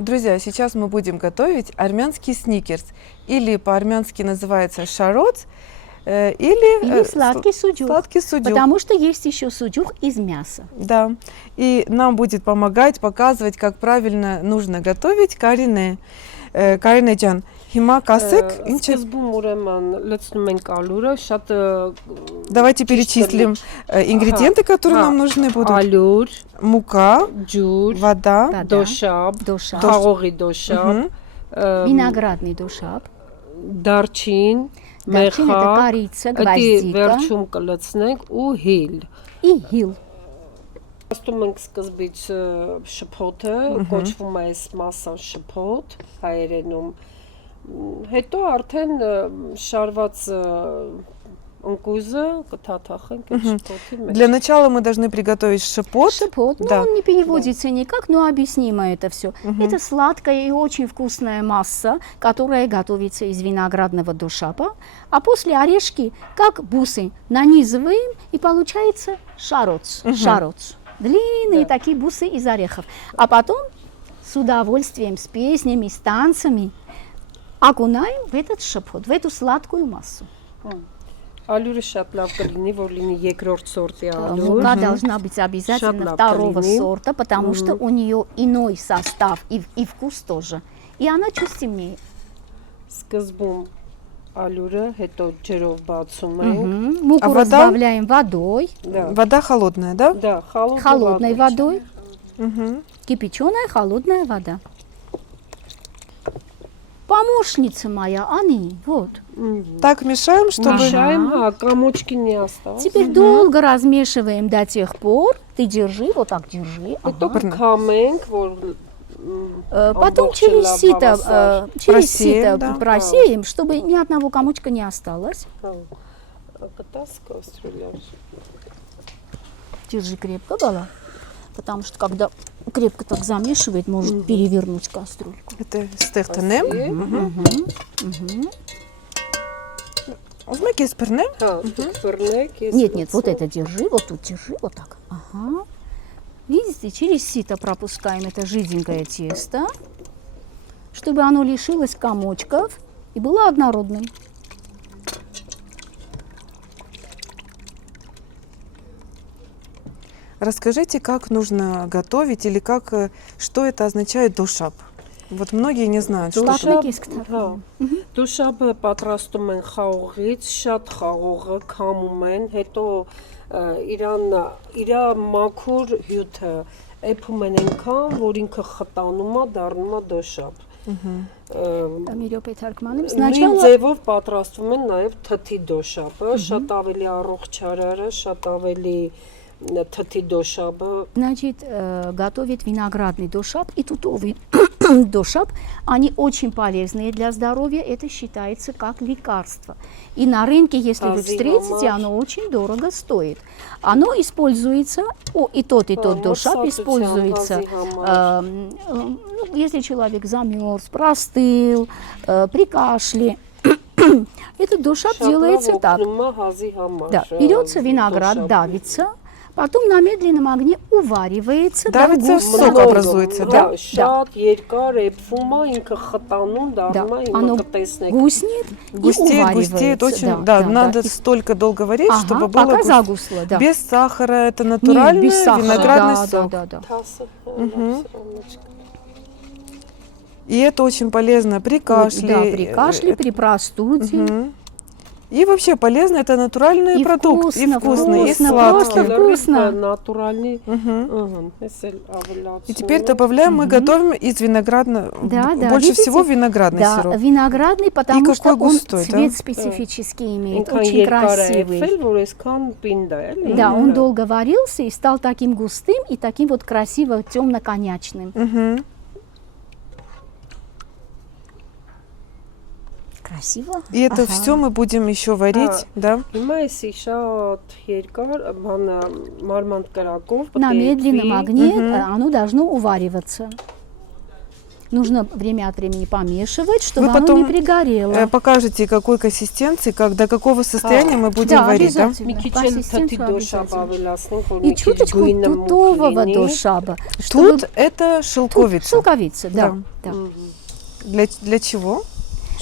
Друзья, сейчас мы будем готовить армянский сникерс, или по-армянски называется шароц, или сладкий суджук. Сладкий суджук. Потому что есть еще суджук из мяса. Да, и нам будет помогать, показывать, как правильно нужно готовить Карине. Карине Ջան, հիմա կասեք ինչ է։ Սկզբում ուրեմն լցնում ենք ալուրը, շատ Давайте перечислим ингредиенты, которые нам нужны будут. ալյուր, Мука, ջուր, вода, դոշաբ, Դոշաբ, խաղողի դոշաբ, виноградный դոշաբ, դարչին, Դարչին это մեխա, корица, դա гвоздика վերջում կլցնենք ու հիլ։ и հիլ։ Աստում ենք սկզբից շփոթը, կոչվում է այս մասան շփոթ հայերենում։ Հետո արդեն շարված ընկույզը կթաթախենք այդ շփոթի մեջ։ Для начала мы должны приготовить шипот. Шипот, Да. он не переводится никак, но объяснимо это все. Это сладкая и очень вкусная масса, которая готовится из виноградного дошапа, а после орешки, как бусы, нанизываем и получается шароц. Шароц. Длинные такие бусы из орехов. А потом с удовольствием, с песнями, с танцами окунаем в этот шипот, в эту сладкую массу. Ալյուրը շատ լավ կլինի, որ լինի երկրորդ սորտի ալյուր։ Мука должна быть обязательно Шаблак второго калини. сорта, потому что у нее иной состав и вкус тоже. И она чуть темнее. Սկզբում ալյուրը, հետո ջրով бացում ենք։ Муку А вода? разбавляем водой, Да, Вода холодная, да? да, холодной водой, Мгм. кипяченая холодная вода. Помощница моя, Ани, вот. Так мешаем, чтобы... Մաշայեմ, հա, կամոչքի не осталось։ Теперь долго размешиваем до тех пор, ты держи, вот так держи. Հետո ага. կքամենք, որ Потом ամբողջը через լավ сито, հավասար։ через Просеем, сито да. просеем, чтобы ни одного комочка не осталось. Կտաս կաստրուլյար։ Держи крепко, Гала, потому что когда крепко так замешивает, может перевернуть кастрюльку. Это стехтенем. Узнаки спирнем. Հա, բռնեք, ես Нет, вот это держи, вот тут держи, вот так. Ага. Видите, через сито пропускаем это жиденькое тесто, чтобы оно лишилось комочков и было однородным. Расскажите, как нужно готовить или как, что это означает душап. Вот многие не знают, что Դուշապ- это. Շատմեկես կթափում։ Դուշաբը պատրաստում են խաղողից, շատ խաղողը քամում են, հետո իրա մաքուր հյութը էփում են այնքան, որ ինքը խտանում է, դառնում է դոշապ։ Միրոպե թարգմանում։ Նույն Сначала ձևով պատրաստվում են նաև թթի դոշապը, շատ ավելի առողջ հարարը, շատ ավելի թթի դոշապը։ Значит, готовят виноградный дошап и тутовый дошап. Они очень полезные для здоровья. Это считается как лекарство. И на рынке, если вы встретите, оно очень дорого стоит. Оно используется, и тот дошап используется, ну, если человек замерз, простыл, при кашле. Этот дошап делается так. Да, берется виноград, давится. Потом на медленном огне уваривается Давится, до сок густа. образуется, да? Շատ երկար էփվում է, ինքը խտանում, Да, դառնում է, оно հիմա կտեսնեք։ гуснет и Густеет, густеет, уваривается. очень, да, надо И- столько долго варить, Ага, чтобы было пока загусло, да. без сахара, это Нет, натуральный без сахара, виноградный да, сок. да. Թասը։ И это очень полезно при кашле. Да, при кашле, при простуде. Мгм. И вообще полезно, это натуральный И продукт, и вкусно, вкусный, и вкусно, сладкий. просто вкусно. Натуральный. Мгм. И И теперь добавляем, мы готовим из виноградного, Да, да, больше видите? всего виноградный Да, сироп. виноградный, потому какой что он густой, да? цвет специфический имеет, очень красивый. Да, он долго варился и стал таким густым и таким вот красиво темно-коньячным. Мгм. Красиво. И это Ага. все мы будем еще варить, да? Հիմա էսի շատ երկար բանը մարմանդ կրակով На медленном огне оно должно увариваться. нужно время от времени помешивать, чтобы Вы оно потом, не пригорело. Покажете, какой консистенции, до какого состояния мы будем Да, варить, да? обязательно. Մի քիչ էլ թթի Консистенцию դոշապ обязательно. ավելացնենք, որ И մի քիչ чуточку գույնը մուգ тутового լինի։ дошаба. Чтобы... Тут это шелковица. Шелковица, да. Да. да. Для чего?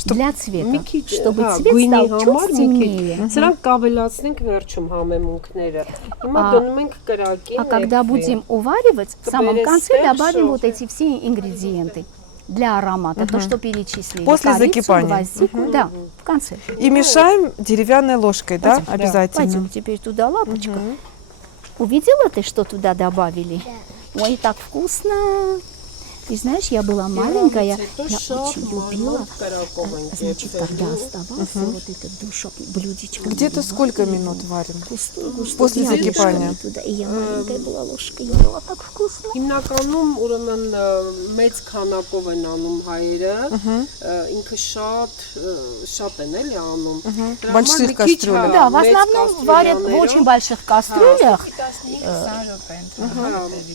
Для цвета. Մի քիչ, Чтобы հա, цвет գույնի стал համար чуть մի քիչ։ темнее. Սրանք կավելացնենք վերջում համեմունքները։ Հիմա А- դնում ենք կրակին։ А когда будем уваривать, в самом конце добавим вот эти все ингредиенты для аромата. То, что перечислили. После Корицу, закипания. гвоздику, да, в конце. И мешаем деревянной ложкой, да? Пойдем, Обязательно. Пойдем теперь туда, лапочка. Увидела ты, что туда добавили? Ой, так вкусно. Ты знаешь, я была маленькая, я очень любила, значит, когда оставался вот этот душок, блюдечко. Где-то сколько минут варим? Густой, после я закипания? ложками туда, и я маленькая была ложкой, ела так вкусно. Հիմնականում ուրեմն մեծ քանակով են անում հայերը, ինքը շատ են էլի անում։ Դրա Больших համար մի քիչ, кастрюлях. հա, Да, в մեծ основном варят в очень больших кастрюлях.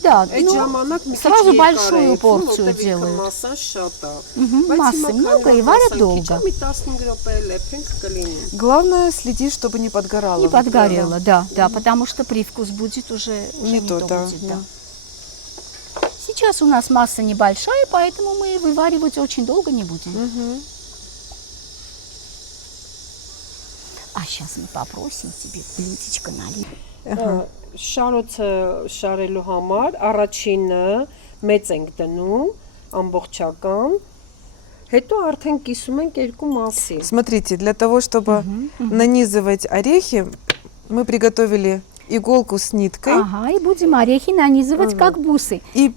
Да, Այդ ну, ժամանակ մի քիչ сразу երկար է большую եթում, порцию որտեղ ինքը делают. մասսան շատ է։ Массы много и варят долго. Մի 15 րոպե լեփենք կլինի։ Главное следить, чтобы не подгорало. Не подгорело, да, да, потому что привкус будет уже Не то, то да, будет, да. да. Сейчас у нас масса небольшая, поэтому мы вываривать очень долго не будем. А сейчас мы попросим тебе блюдечко налить. Շարոցը շարելու համար առաջինը մեծ ենք դնում ամբողջական, հետո արդեն կիսում ենք երկու մասի։ Смотрите, для того, чтобы нанизывать орехи, мы приготовили иголку с ниткой. Ага, и будем орехи нанизывать как бусы. И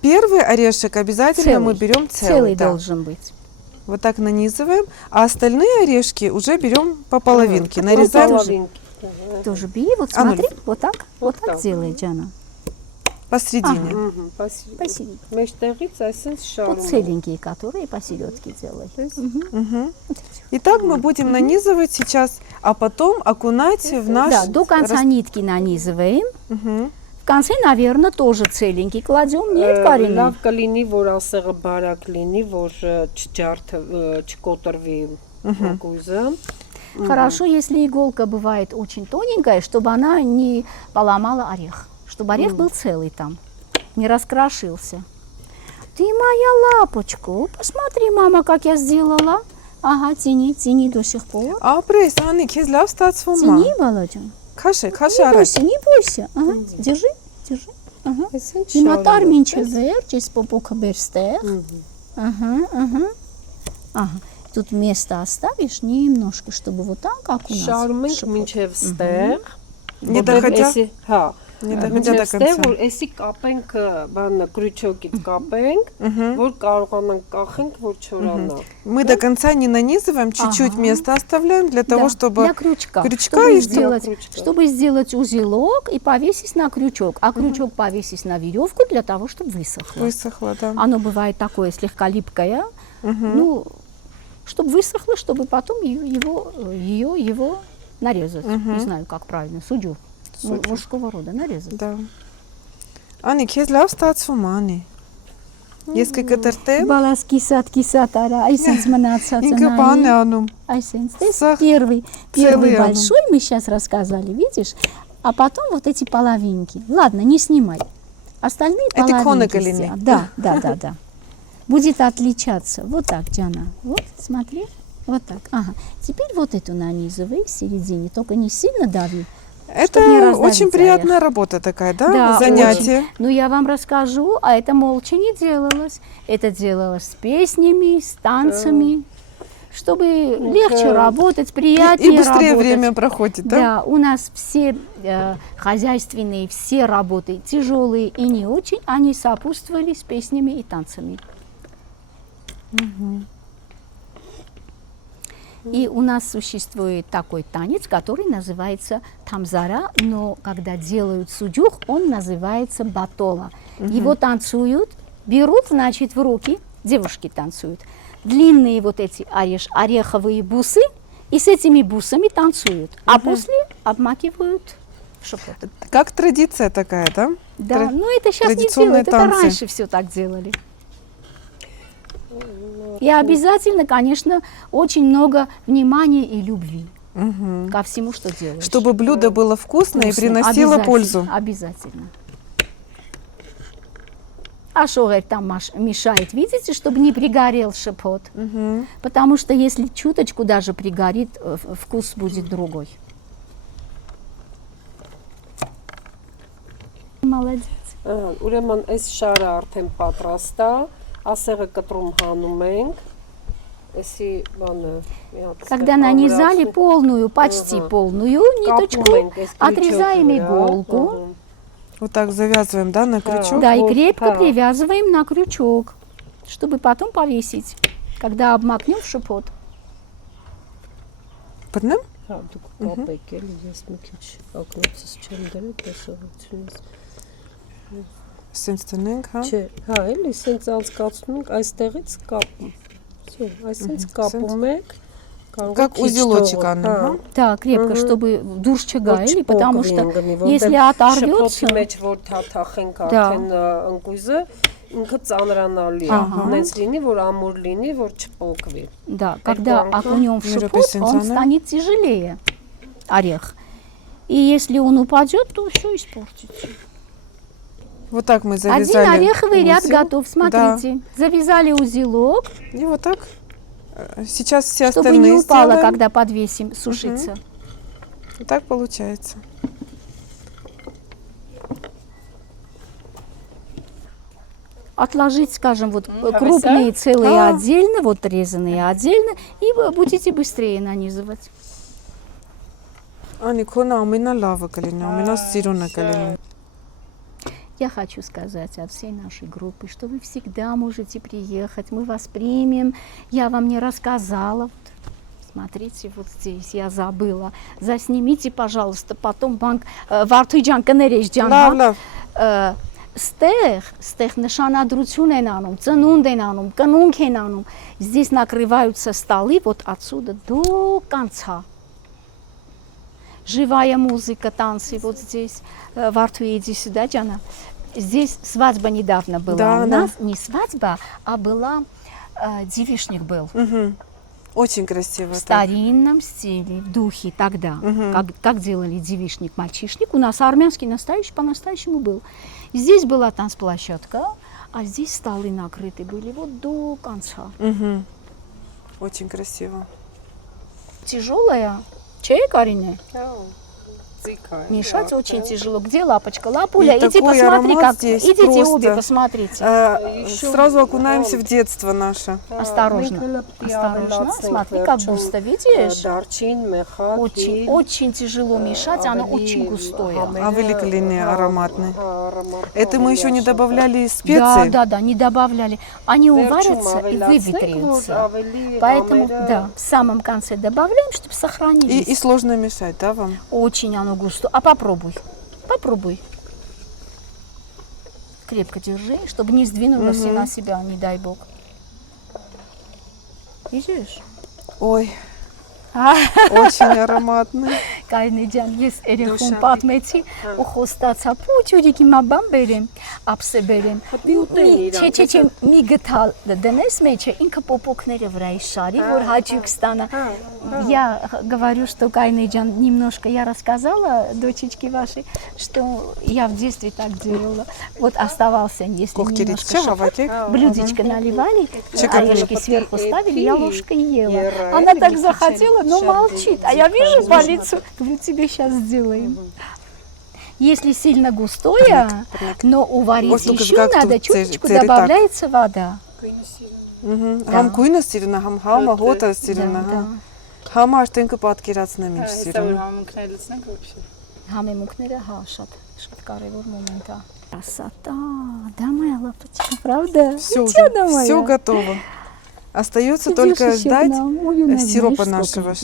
первый орешек обязательно мы Целый. берем Целый целый. да. должен быть. Вот так нанизываем, а остальные орешки уже берем по половинке. Нарезаем Половинки. Тоже бери, вот А ну, смотри, вот так, вот так так. делай, Джана. посередине. Спасибо. Մեջտեղից այսպես Вот շարում։ целенькие, которые посередке делай. И так мы будем нанизывать сейчас, а потом окунать в наш... Да, до конца нитки нанизываем. Мгм. В конце, наверное, тоже целенький кладем. Нет, Карина? Լավ կլինի, որ ասեղը բարակ լինի, որ չկոտրվի մակույզը։ Хорошо, если иголка бывает очень тоненькая, чтобы она не поломала орех. Чтобы орех был целый там, не раскрошился. Ты моя лапочка, посмотри, мама, как я сделала. Ага, тяни, тяни до сих пор. Апрес, Анны, кезлав стацфума. Тяни, Володя. Каши, каши Не арат. бойся, не бойся. Ага, держи, держи. Ага. Հիմա մինչև վեր, ճես պոպոքը բերստեղ. Ага. Ага. Тут место оставишь немножко, чтобы вот так, как у нас. Շարում ենք մինչև ստեղ։ Не որտեղ доходя- էսի- հա, Не доходя մինչև до ստեղ, конца. որ էսի կապենք, բանը крючокից կապենք, որ կարողանանք կախենք, որ չորանա։ Мы до конца не нанизываем, чуть-чуть Ага. места оставляем для того, Да, чтобы... для крючка, крючка чтобы, и сделать, крючка. чтобы сделать узелок и повесить на крючок, а крючок повесить на веревку для того, чтобы высохло. Высохло, да. Оно бывает такое слегка липкое, ну, чтобы высохло, чтобы потом его нарезать. Не знаю, как правильно, судью мужского рода нарезать. Да. Ани, кезлав стацфума, Ани. Если катертем, Балас кисат ара, айсенс манацаца инка пане анум. айсенс. Сах- Первый целый оно. большой мы сейчас рассказали, видишь? А потом вот эти половинки. Ладно, не снимай. Остальные Это половинки коноколины. сделай. Да. Будет отличаться. Вот так, Диана. Вот, смотри. Вот так. Ага. Теперь вот эту нанизывай в середине. Только не сильно дави. Это не раздавить очень приятная работа такая, да? Занятие. очень. Ну, я вам расскажу, а это молча не делалось. Это делалось с песнями, с танцами, чтобы легче работать, приятнее И быстрее работать. время проходит, да? Да, у нас все хозяйственные, все работы, тяжелые и не очень, они сопутствовали с песнями и танцами. И у нас существует такой танец, который называется тамзара, но когда делают судюх, он называется батола. Его танцуют, берут, значит, в руки, девушки танцуют, длинные вот эти ореховые бусы, и с этими бусами танцуют, а после обмакивают в шоколад. Как традиция такая, да? Да, но это сейчас не традиционные делают, это танцы. раньше все так делали. И обязательно, конечно, очень много внимания и любви ко всему, что делаешь. Чтобы блюдо было вкусное и Вкусно. приносило Обязательно, пользу. Обязательно. А шогер там мешает, видите, чтобы не пригорел шепот. Потому что если чуточку даже пригорит, вкус будет другой. Молодец. Ուրեմն այս շարը արդեն պատրաստ է, ասեղը կտրում հանում ենք, էսի բանը Когда нанизали полную, почти полную ниточку, отрезаем иголку. Вот так завязываем, да, на крючок? Да, и крепко привязываем на крючок, чтобы потом повесить, когда обмакнем в шепот. Բռնեմ? Հա, դուք կապեք էլի, ես մի քիչ ակնոցս չեմ դրել տեսողությունից։ Սենց տնենք, հա? Չէ, հա, էլի սենց անցկացնում ենք այստեղից կապում։ Всё, այսինքն կապում եք, Как узелочек, Анна, ага. Да, крепко, чтобы дուրս չգայելի, потому что если оторвется, շփոթի մեջ որ թաթախենք արդեն ընկույզը, ինքը ծանրանալի է։ Հենց լինի, որ ամուր լինի, որ չփոկվի։ да, когда окунем в шепот, он станет тяжелее, орех. И если он упадет, то все испортится. Вот так мы Один завязали ореховый ряд узел. готов, смотрите. Завязали узелок, И вот так. Сейчас все чтобы остальные не упало, сделаем. когда подвесим сушиться. Вот так получается. Отложить, скажем, вот крупные целые отдельно, вот резанные отдельно, и вы будете быстрее нанизывать. Անի, քոնը ամենալավը կլինի, ամենասիրունը կլինի։ Я хочу сказать от всей нашей группы, что вы всегда можете приехать, мы вас примем. Я вам не рассказала. Вот, смотрите, вот здесь я забыла. Заснимите, пожалуйста, потом банк Վարդուջան կներես ջան, Լավ, լավ։ Ստեղ նշանադրություն են անում, ծնունդ են անում, կնունք են անում. Здесь накрываются столы вот отсюда до конца. Живая музыка, танцы вот здесь. Варту, иди сюда, Джана. Здесь свадьба недавно была. Да, У нас не свадьба, а была девичник был. Очень красиво. В старинном стиле, в духе тогда. Как делали девичник, мальчишник. У нас армянский настоящий, по-настоящему был. Здесь была танцплощадка, а здесь столы накрыты были вот до конца. Очень красиво. Тяжелая. Чай, Карине? Цикай. Мешать очень тяжело. Где лапочка? Лапуля, И иди такой посмотри, аромат как. здесь Идите просто. обе, посмотрите. Сразу окунаемся в детство наше. Осторожно. Осторожно. Смотри, как густо, видишь? Очень, очень тяжело мешать, оно очень густое. А великолепный, ароматный. Это мы еще не добавляли Да, специи. да, да, не добавляли. Они уварятся и выветрятся. Поэтому, да, в самом конце добавляем, чтобы сохранились. И сложно мешать, да, вам? Очень оно густо. А попробуй. Попробуй. Крепко держи, чтобы не сдвинулось и на себя, не дай бог. Видишь? Ой, очень ароматный. Կարինե ջան, ես երեխուն պատմեցի ու խոստացա փոջուրիկի մա բան բերեմ, ապսե բերեմ։ Չէ, մի գտալ դնես մեջը, ինքը պոպոկները վրայի շարի, որ հաճույք ստանա։ Я говорю, что Каринэ ջան, немножко я рассказала дочечке вашей, что я в детстве так делала. Вот оставался, если немножко шапот, блюдечко наливали, орешки сверху ставили, я ложкой ела. Она так захотела, но молчит, а я вижу по лицу. Говорю, тебе сейчас сделаем. Если сильно густое, но уварить еще надо, чуточку добавляется вода. Համ գույնը սիրուն է, համ համը, հոտը սիրուն է, հա։ Համը աշտենքը պատկերացնեմ ինչ սիրուն է։ Համեմունքները, հա, շատ կարևոր մոմենտ է։ Красота, да, моя лапочка, правда? Все готово. Остается только ждать сиропа нашего,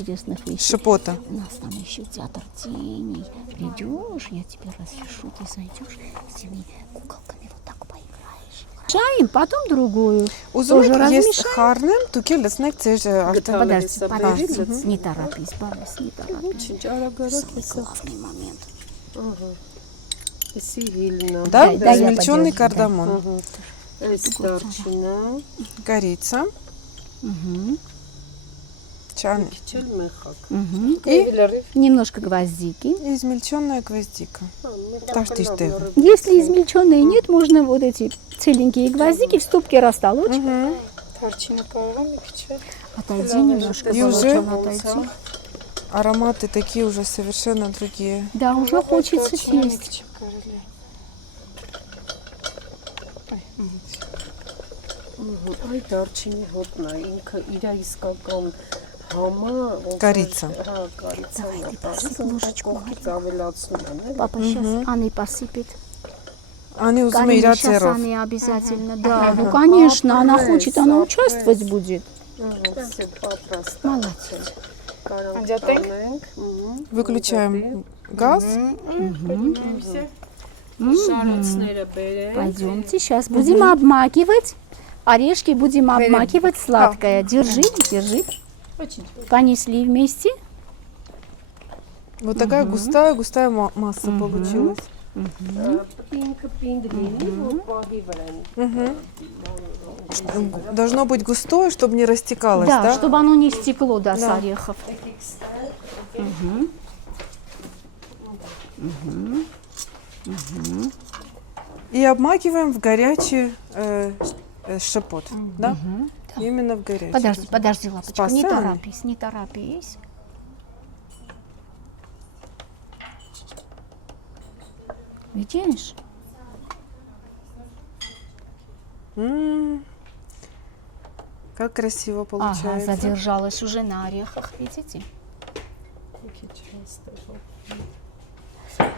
шепота. У нас там еще театр теней. Придешь, я тебе разрешу, ты зайдешь с теми куколками, вот так поиграешь. Чаем, потом другую. Ուզում եք ես размешаем. խառնեմ, դուք էլ լցնեք ձեր Подожди, подожди, не торопись, Борис, не торопись. Ինչ արագ-արագ Главный момент. Էսի հիլնա։ Да, Да, я измельченный подержу, да. кардамон. Այս դարչինը, корица, Мгм. чан քիչ էլ մեխակ։ Мгм. Էվիլերի։ Немножко гвоздики. и измельченная гвоздика. Таштиште. Если измельченные нет, можно вот эти целенькие гвоздики в ступке растолочь. Мгм. Դարչինը կարող է մի քիչ էլ։ Отойди немножко. И уже? Волочон, отойди. Ароматы такие уже совершенно другие. Да, уже хочется съесть. Այ դարչինի հոտն է, ինքը իր իսկական համը, ոնց Корица. Հա, կարիցան է, Давай, ты посыпь ложечку, կողքից ավելացնում են, էլի։ Папа сейчас Анной посыпет. Они уже Карина сейчас ирацеров. Анне обязательно. Да, ну конечно, она хочет, она участвовать будет. Все պատրաստ։ Молодец. Կարանք տանենք։ Выключаем газ. Շարոցները բերենք։ Пойдемте, сейчас будем обмакивать. Орешки будем обмакивать сладкое. Держи, держи. Понесли вместе. Вот такая густая масса получилась. Պինքը պինդ լինի, որ պահի վրան։ Должно быть густое, чтобы не растекалось, Да, да? чтобы оно не стекло, да, с орехов. И обмакиваем в горячий шапот, да? Именно в горячий. Подожди, подожди, лапочка, не Спасай. торопись, не торопись. Видишь? Как красиво Ага, получается. задержалась уже на орехах, видите?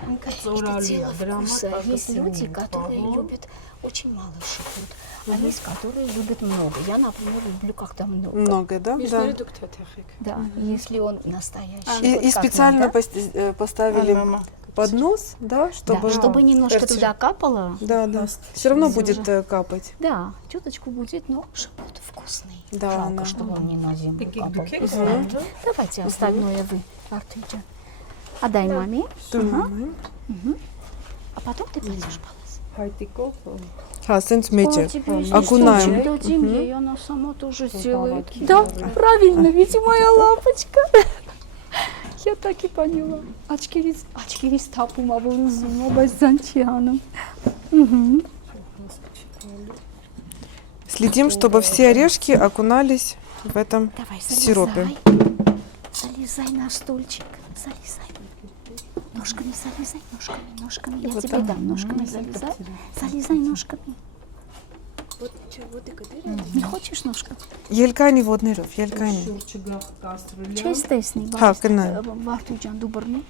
Ինքը ծորալի է, դրա Вкуса. համար Есть люди, պակասին которые любят очень мало шипут, а есть, которые любят много. Я, например, люблю как-то много. Много, да? Да. Մյուսները դուք թեթեղեք։ Да, если он настоящий. И, вот и как специально надо. поставили поднос, да, чтобы... Да, чтобы немножко туда капало. Да, да. Все равно будет капать. Да, чуточку будет, но шипут вкусный. Да, Жалко, да. чтобы он не на землю Такие капал. дукеки, Знаете? Давайте остальное вы, Артуйча. Отдай маме, Думаю. а потом ты пойдешь полость. Հայտիկով Ха, сенс мече. Теперь Окунаем. листочек дадим ей, она сама тоже сделает. Да, правильно, ведь моя лапочка. Я так и поняла. Очкирис тапума вылезума базанчианом. Следим, чтобы все орешки окунались в этом Давай, сиропе. Залезай на стульчик. Залезай. Ножками залезай, ножками. Я тебе дам, ножками залезай. Залезай ножками. Не хочешь ножками? Yelkani воднеров, yelkani. շուրջը գախ կաստրոլի։ Չեստեսնի, Հա, կնա։ Վարդուջան դու բռնի։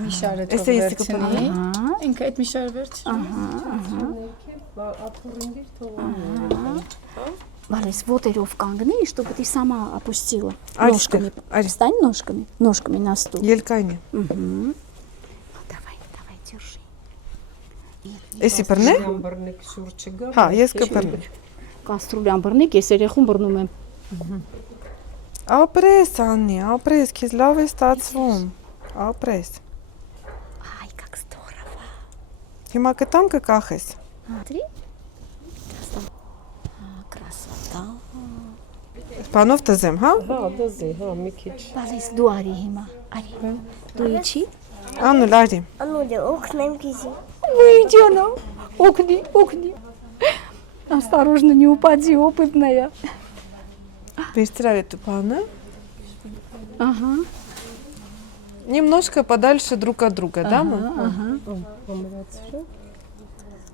Միշարը Էս է ես կպնի։ Ահա, ինքը այդ միշարը վերջ։ Ապուրնդիր թողանք։ Валис, вот орёв кангни, чтобы ты сама опустила Аришка, ножками. Ариш. Встань ножками на стул. Yelkani. Мгм. Давай, держи. Էսի բռնե։ բռնեք շուրջը գա։ Հա, ես կբռնեմ։ Կաստրուլյան բռնի, ես երեխուն բռնում եմ։ Ապրես, Աննի, ապրես, քեզ լավ է ստացվում։ Ապրես։ Ай, как здорово. Հիմա կտամ կկախես։ Смотри. Красота. Բանով տզեմ, հա։ Հա, դզի, հա, մի քիչ։ Վալիս, դու արի հիմա, արի։ Դու իջի։ Անուլ, արի։ Ануля, окнем кизи. Выйди она. Окни. Осторожно, не упади, опытная. Перестирай эту пану. Ага. Немножко подальше друг от друга, да, мы?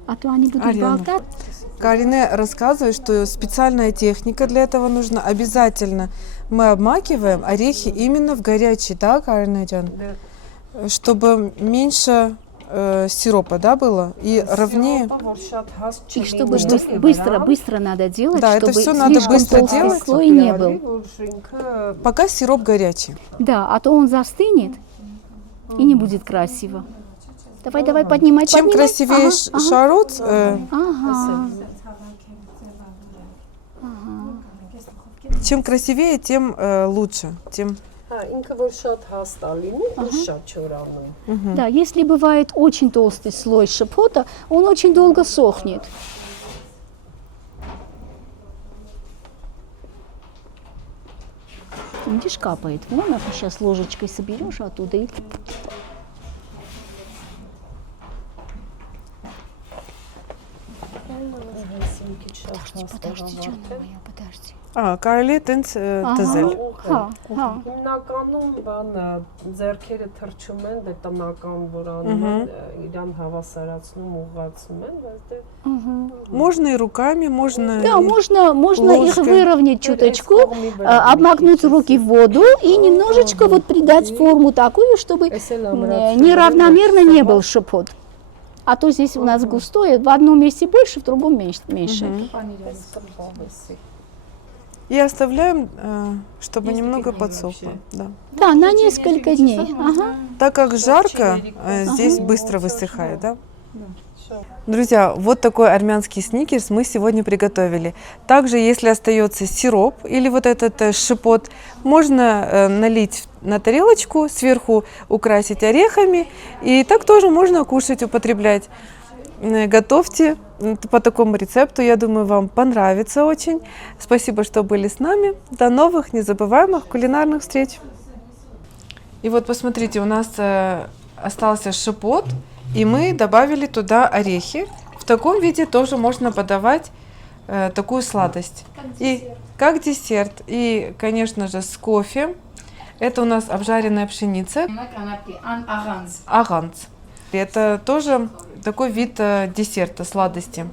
А то они будут Ариана. болтать. Карине рассказывает, что специальная техника для этого нужна. Обязательно мы обмакиваем орехи именно в горячий, да, Карине Джан? Чтобы меньше сиропа, да, было и ровнее. И чтобы быстро надо делать, Да, это чтобы всё надо слишком быстро толстый делать. слой не был. Пока сироп горячий. Да, а то он застынет и не будет красиво. Давай, поднимай. Чем красивее шарот, Ага. чем красивее, тем лучше, тем Հա, ինքը որ շատ հաստա լինի, ու շատ չոր անում։ Да, если бывает очень толстый слой шепота, он очень долго сохнет. Видишь, капает. Вон, а ты сейчас ложечкой соберешь оттуда и... Подожди, что моя, подожди. Կարելի տենց տզել։ Հա, հա։ Հիմնականում բանը ձեռքերը թրջում են, դե տնական որ անում են, իրան հավասարացնում, ուղղացում են, բայց դե Можно и руками, можно Да, и- можно их ложкой. выровнять чуточку, обмакнуть руки в воду и немножечко вот придать форму такую, чтобы неравномерно не был шепот. А то здесь у нас густое, в одном месте больше, в другом меньше. И оставляем, чтобы немного подсохло. Да. Да, на несколько дней. Ага. Так как жарко, здесь быстро высыхает, да? Друзья, вот такой армянский сникерс мы сегодня приготовили. Также, если остается сироп или вот этот шипот, можно налить на тарелочку, сверху украсить орехами. И так тоже можно кушать, употреблять. Готовьте по такому рецепту. Я думаю, вам понравится очень. Спасибо, что были с нами. До новых незабываемых кулинарных встреч. И вот посмотрите, у нас остался шипот, и мы добавили туда орехи. В таком виде тоже можно подавать такую сладость. Как десерт. И, конечно же, с кофе. Это у нас обжаренная пшеница. Аганс. Это тоже такой вид десерта, сладости.